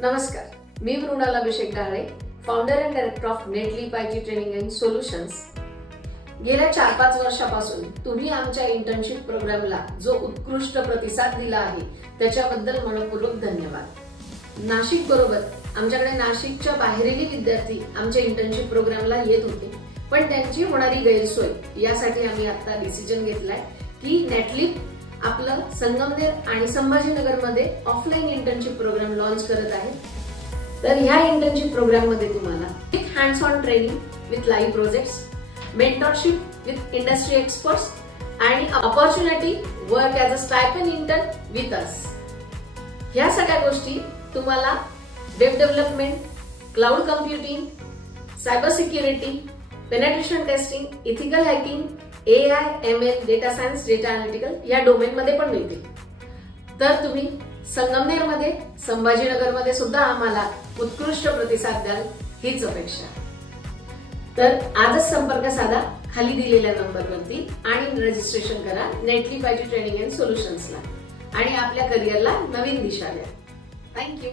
नमस्कार, मी Mrunal Abhishek Dale, founder and director of Netleap IT training and solutions. गेल्या 4-5 वर्षापासून तुम्ही आमच्या इंटर्नशिप प्रोग्रामला जो उत्कृष्ट प्रतिसाद दिला आहे त्याच्याबद्दल मनपूर्वक धन्यवाद। नाशिक बरोबर आमच्याकडे नाशिकच्या बाहेरील विद्यार्थी आमच्या इंटर्नशिप प्रोग्रामला येत होते, पण त्यांची होणारी गैरसोय यासाठी आम्ही आता डिसिजन घेतलाय की नेटलीप आपलं संगमनेर आणि संभाजीनगर मध्ये ऑफलाइन इंटर्नशिप प्रोग्राम लॉन्च करत आहे। तर ह्या इंटर्नशिप प्रोग्राम मध्ये तुम्हाला with hands on training with live projects, mentorship with industry experts आणि opportunity work as a stipend intern with us, ह्या सगळ्या गोष्टी तुम्हाला web development, cloud computing, cyber security, penetration testing, ethical hacking, AI, ML, data science, data analytical या domain मध्ये पण मिळतील। तर तुम्ही संगमनेर मध्ये, संभाजीनगर मध्ये सुद्धा आम्हाला उत्कृष्ट प्रतिसाद द्याल हीच अपेक्षा। तर आजच संपर्क साधा खाली दिलेल्या नंबरवरती आणि रजिस्ट्रेशन करा नेटलीप आयटी ट्रेनिंग अँड सोल्युशन्सला आणि आपल्या करिअरला नवीन दिशा द्या। थँक्यू।